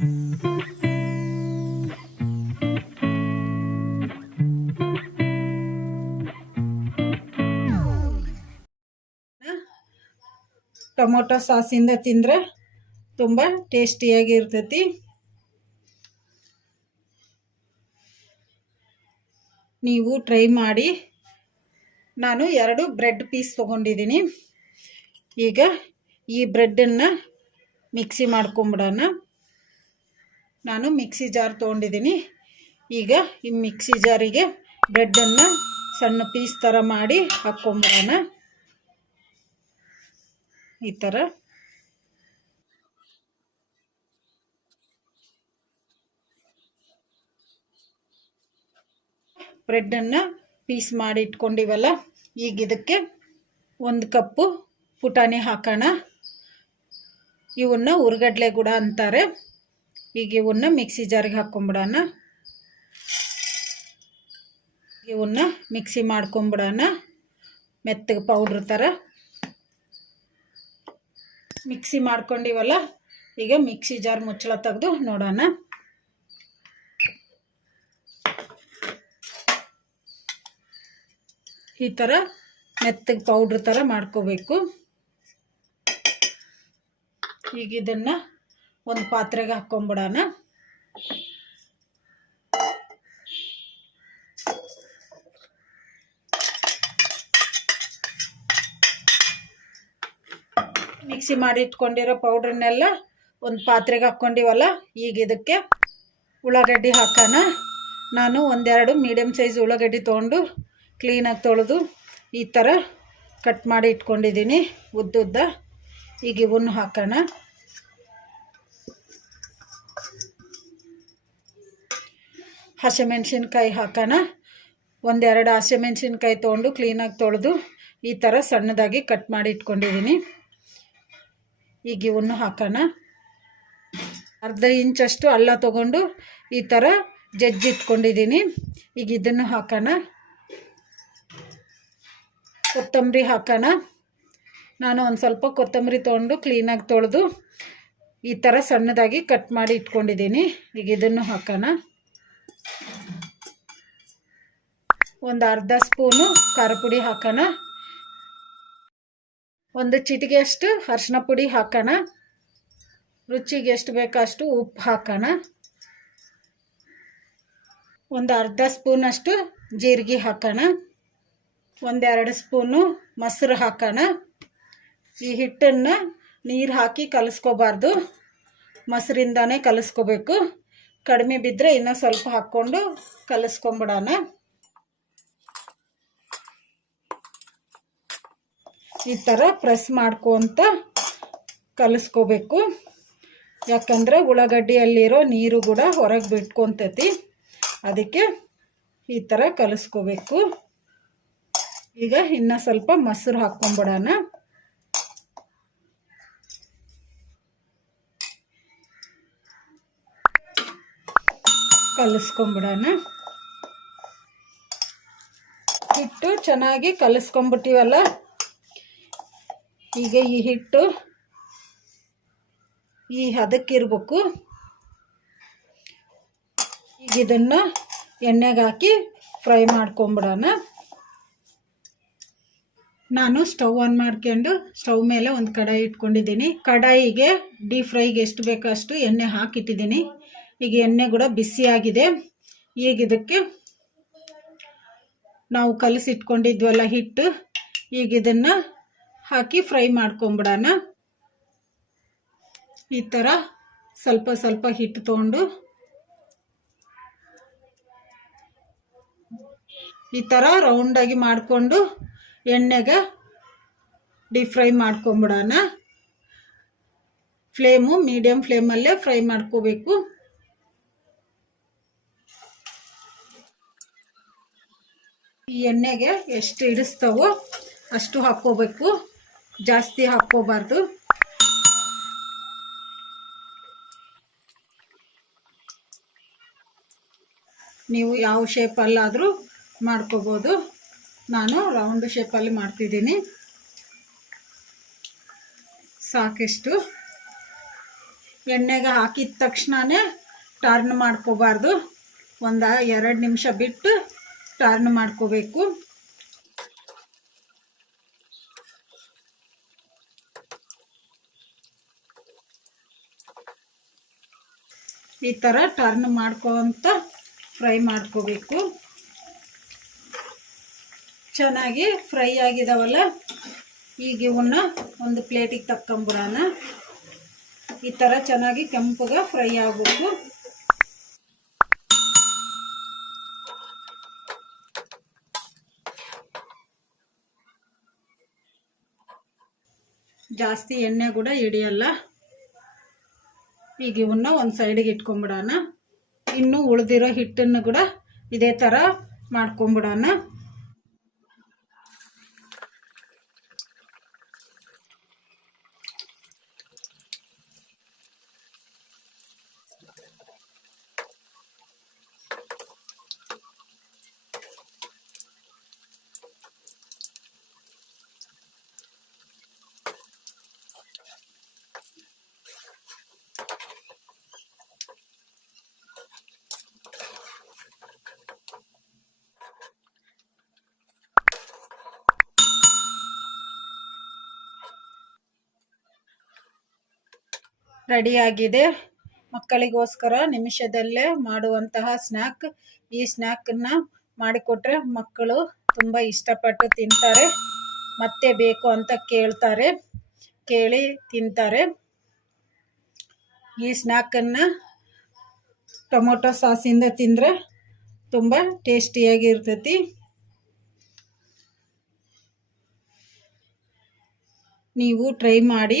Tomato ಸಾಸಿಂದ ತಿಂದರೆ ತುಂಬ ಟೇಸ್ಟಿಯಾಗಿರ್ತೈತಿ. ನೀವು ಟ್ರೈ ಮಾಡಿ. ನಾನು ಎರಡು ಬ್ರೆಡ್ ಪೀಸ್ ತೊಗೊಂಡಿದ್ದೀನಿ. ಈಗ ಈ ಬ್ರೆಡ್ಡನ್ನು ಮಿಕ್ಸಿ ಮಾಡ್ಕೊಂಬಿಡೋಣ. ನಾನು ಮಿಕ್ಸಿ ಜಾರ್ ತೊಗೊಂಡಿದ್ದೀನಿ. ಈಗ ಈ ಮಿಕ್ಸಿ ಜಾರಿಗೆ ಬ್ರೆಡ್ಡನ್ನು ಸಣ್ಣ ಪೀಸ್ ಥರ ಮಾಡಿ ಹಾಕ್ಕೊಂಬಿಡೋಣ ಈ ಥರ. ಬ್ರೆಡ್ಡನ್ನು ಪೀಸ್ ಮಾಡಿ ಇಟ್ಕೊಂಡಿವಲ್ಲ, ಈಗ ಇದಕ್ಕೆ ಒಂದು ಕಪ್ಪು ಪುಟಾಣಿ ಹಾಕೋಣ. ಇವನ್ನ ಉರ್ಗಡ್ಲೆ ಕೂಡ ಅಂತಾರೆ. ಈಗ ಇವನ್ನ ಮಿಕ್ಸಿ ಜಾರಿಗೆ ಹಾಕ್ಕೊಂಬಿಡೋಣ. ಇವನ್ನ ಮಿಕ್ಸಿ ಮಾಡ್ಕೊಂಬಿಡೋಣ. ಮೆತ್ತಗೆ ಪೌಡ್ರ್ ಥರ. ಮಿಕ್ಸಿ ಮಾಡ್ಕೊಂಡಿವಲ್ಲ, ಈಗ ಮಿಕ್ಸಿ ಜಾರ್ ಮುಚ್ಚಳ ತೆಗೆದು ನೋಡೋಣ. ಈ ಥರ ಮೆತ್ತಗೆ ಪೌಡ್ರ್ ಥರ ಮಾಡ್ಕೋಬೇಕು. ಈಗ ಇದನ್ನು ಒಂದು ಪಾತ್ರೆಗೆ ಹಾಕ್ಕೊಂಬಿಡೋಣ ಮಿಕ್ಸಿ ಮಾಡಿ ಇಟ್ಕೊಂಡಿರೋ ಪೌಡ್ರನ್ನೆಲ್ಲ ಒಂದು ಪಾತ್ರೆಗೆ ಹಾಕ್ಕೊಂಡಿವಲ್ಲ, ಈಗ ಇದಕ್ಕೆ ಉಳ್ಳಾಗಡ್ಡಿ ಹಾಕೋಣ. ನಾನು ಒಂದೆರಡು ಮೀಡಿಯಮ್ ಸೈಜ್ ಉಳ್ಳಾಗಡ್ಡಿ ತೊಗೊಂಡು ಕ್ಲೀನಾಗಿ ತೊಳೆದು ಈ ಥರ ಕಟ್ ಮಾಡಿ ಇಟ್ಕೊಂಡಿದ್ದೀನಿ, ಉದ್ದುದ್ದ. ಈಗ ಇವನ್ನು ಹಾಕೋಣ. ಹಸಿಮೆಣ್ಸಿನ್ಕಾಯಿ ಹಾಕೋಣ. ಒಂದೆರಡು ಹಸಿಮೆಣ್ಸಿನ್ಕಾಯಿ ತೊಗೊಂಡು ಕ್ಲೀನಾಗಿ ತೊಳೆದು ಈ ಥರ ಸಣ್ಣದಾಗಿ ಕಟ್ ಮಾಡಿ ಇಟ್ಕೊಂಡಿದ್ದೀನಿ. ಈಗ ಇವನ್ನು ಹಾಕೋಣ. ಅರ್ಧ ಇಂಚಷ್ಟು ಅಲ್ಲ ತೊಗೊಂಡು ಈ ಥರ ಜಜ್ಜಿಟ್ಕೊಂಡಿದ್ದೀನಿ ಈಗ ಇದನ್ನು ಹಾಕೋಣ. ಕೊತ್ತಂಬರಿ ಹಾಕೋಣ. ನಾನು ಒಂದು ಸ್ವಲ್ಪ ಕೊತ್ತಂಬರಿ ತೊಗೊಂಡು ಕ್ಲೀನಾಗಿ ತೊಳೆದು ಈ ಥರ ಸಣ್ಣದಾಗಿ ಕಟ್ ಮಾಡಿ ಇಟ್ಕೊಂಡಿದ್ದೀನಿ. ಈಗ ಇದನ್ನು ಹಾಕೋಣ. ಒಂದು ಅರ್ಧ ಸ್ಪೂನು ಖಾರ ಪುಡಿ ಹಾಕೋಣ. ಒಂದು ಚಿಟಿಗೆಯಷ್ಟು ಅರ್ಶಿನ ಪುಡಿ ಹಾಕೋಣ. ರುಚಿಗೆ ಎಷ್ಟು ಬೇಕೋ ಅಷ್ಟು ಉಪ್ಪು ಹಾಕೋಣ. ಒಂದು ಅರ್ಧ ಸ್ಪೂನಷ್ಟು ಜೀರಿಗೆ ಹಾಕೋಣ. ಒಂದೆರಡು ಸ್ಪೂನು ಮೊಸರು ಹಾಕೋಣ. ಈ ಹಿಟ್ಟನ್ನು ನೀರು ಹಾಕಿ ಕಲಿಸ್ಕೋಬಾರ್ದು. ಮೊಸರಿಂದಾನೇ ಕಲಿಸ್ಕೋಬೇಕು. ಕಡಿಮೆ ಬಿದ್ದರೆ ಇನ್ನೂ ಸ್ವಲ್ಪ ಹಾಕ್ಕೊಂಡು ಕಲಿಸ್ಕೊಂಬಿಡೋಣ. ಈ ಥರ ಪ್ರೆಸ್ ಮಾಡ್ಕೊತ ಕಲಿಸ್ಕೋಬೇಕು. ಯಾಕಂದರೆ ಉಳ್ಳಾಗಡ್ಡಿಯಲ್ಲಿರೋ ನೀರು ಕೂಡ ಹೊರಗೆ ಬಿಟ್ಕೊತೈತಿ. ಅದಕ್ಕೆ ಈ ಥರ ಕಲಿಸ್ಕೋಬೇಕು. ಈಗ ಇನ್ನು ಸ್ವಲ್ಪ ಮೊಸರು ಹಾಕ್ಕೊಂಬಿಡೋಣ ಕಲಿಸ್ಕೊಂಬಿಡೋಣ ಹಿಟ್ಟು ಚೆನ್ನಾಗಿ ಕಲಿಸ್ಕೊಂಬಿಟ್ಟಿವಲ್ಲ ಈಗ ಈ ಹಿಟ್ಟು ಈ ಹದಕ್ಕಿರ್ಬೇಕು. ಈಗ ಇದನ್ನು ಎಣ್ಣೆಗೆ ಹಾಕಿ ಫ್ರೈ ಮಾಡ್ಕೊಂಬಿಡೋಣ. ನಾನು ಸ್ಟವ್ ಆನ್ ಮಾಡ್ಕೊಂಡು ಸ್ಟವ್ ಮೇಲೆ ಒಂದು ಕಡಾಯಿ ಇಟ್ಕೊಂಡಿದ್ದೀನಿ. ಕಡಾಯಿಗೆ ಡೀಪ್ ಫ್ರೈಗೆ ಎಷ್ಟು ಬೇಕೋ ಅಷ್ಟು ಎಣ್ಣೆ ಹಾಕಿಟ್ಟಿದ್ದೀನಿ. ಈಗ ಎಣ್ಣೆ ಕೂಡ ಬಿಸಿಯಾಗಿದೆ ಈಗ ಇದಕ್ಕೆ ನಾವು ಕಲಸಿಟ್ಕೊಂಡಿದ್ವಲ್ಲ ಹಿಟ್ಟು, ಈಗ ಇದನ್ನು ಹಾಕಿ ಫ್ರೈ ಮಾಡ್ಕೊಂಬಿಡೋಣ. ಈ ಥರ ಸ್ವಲ್ಪ ಸ್ವಲ್ಪ ಹಿಟ್ಟು ತೊಗೊಂಡು ಈ ಥರ ರೌಂಡಾಗಿ ಮಾಡಿಕೊಂಡು ಎಣ್ಣೆಗೆ ಡೀಪ್ ಫ್ರೈ ಮಾಡ್ಕೊಂಬಿಡೋಣ. ಫ್ಲೇಮು ಮೀಡಿಯಮ್ ಫ್ಲೇಮಲ್ಲೇ ಫ್ರೈ ಮಾಡ್ಕೋಬೇಕು. ಈ ಎಣ್ಣೆಗೆ ಎಷ್ಟು ಇಡಿಸ್ತಾವೋ ಅಷ್ಟು ಹಾಕ್ಕೋಬೇಕು. ಜಾಸ್ತಿ ಹಾಕ್ಕೋಬಾರ್ದು. ನೀವು ಯಾವ ಶೇಪಲ್ಲಾದರೂ ಮಾಡ್ಕೋಬೋದು. ನಾನು ರೌಂಡ್ ಶೇಪಲ್ಲಿ ಮಾಡ್ತಿದ್ದೀನಿ. ಸಾಕಷ್ಟು. ಎಣ್ಣೆಗೆ ಹಾಕಿದ ತಕ್ಷಣವೇ ಟರ್ನ್ ಮಾಡ್ಕೋಬಾರ್ದು. ಒಂದು ಎರಡು ನಿಮಿಷ ಬಿಟ್ಟು ಟರ್ನ್ ಮಾಡ್ಕೋಬೇಕು. ಈ ಥರ ಟರ್ನ್ ಮಾಡ್ಕೊತ ಫ್ರೈ ಮಾಡ್ಕೋಬೇಕು. ಚೆನ್ನಾಗಿ ಫ್ರೈ ಆಗಿದಾವಲ್ಲ ಈಗ ಇವನ್ನ ಒಂದು ಪ್ಲೇಟಿಗೆ ತಕ್ಕೊಂಬಿಡೋಣ ಈ ಥರ ಚೆನ್ನಾಗಿ ಕೆಂಪಗೆ ಫ್ರೈ ಆಗಬೇಕು. ಜಾಸ್ತಿ ಎಣ್ಣೆ ಕೂಡ ಹಿಡಿಯಲ್ಲ. ಈಗ ಇವನ್ನ ಒಂದು ಸೈಡಿಗೆ ಇಟ್ಕೊಂಬಿಡೋಣ. ಇನ್ನು ಉಳಿದಿರೋ ಹಿಟ್ಟನ್ನು ಕೂಡ ಇದೇ ಥರ ಮಾಡ್ಕೊಂಬಿಡೋಣ. ರೆಡಿಯಾಗಿದೆ. ಮಕ್ಕಳಿಗೋಸ್ಕರ ನಿಮಿಷದಲ್ಲೇ ಮಾಡುವಂತಹ ಸ್ನ್ಯಾಕ್, ಈ ಸ್ನ್ಯಾಕನ್ನು ಮಾಡಿಕೊಟ್ರೆ ಮಕ್ಕಳು ತುಂಬ ಇಷ್ಟಪಟ್ಟು ತಿಂತಾರೆ. ಮತ್ತೆ ಬೇಕು ಅಂತ ಕೇಳ್ತಾರೆ, ಕೇಳಿ ತಿಂತಾರೆ. ಈ ಸ್ನ್ಯಾಕನ್ನು ಟೊಮೊಟೊ ಸಾಸಿಂದ ತಿಂದರೆ ತುಂಬ ಟೇಸ್ಟಿಯಾಗಿರ್ತೈತಿ. ನೀವು ಟ್ರೈ ಮಾಡಿ.